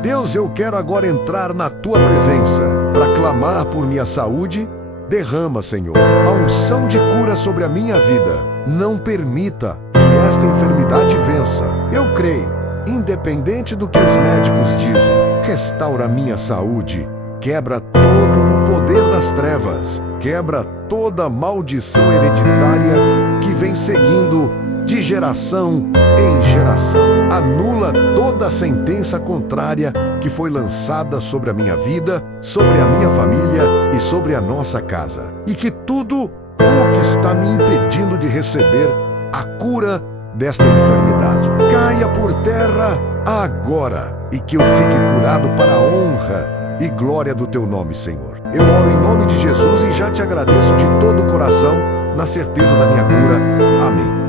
Deus, eu quero agora entrar na Tua presença para clamar por minha saúde. Derrama, Senhor, a unção de cura sobre a minha vida. Não permita que esta enfermidade vença. Eu creio, independente do que os médicos dizem. Restaura a minha saúde. Quebra todo o poder das trevas. Quebra toda maldição hereditária que vem seguindo de geração em geração. Anula toda a sentença contrária que foi lançada sobre a minha vida, sobre a minha família e sobre a nossa casa. E que tudo o que está me impedindo de receber a cura desta enfermidade caia por terra agora e que eu fique curado para a honra e glória do Teu nome, Senhor. Eu oro em nome de Jesus e já te agradeço de todo o coração, na certeza da minha cura. Amém.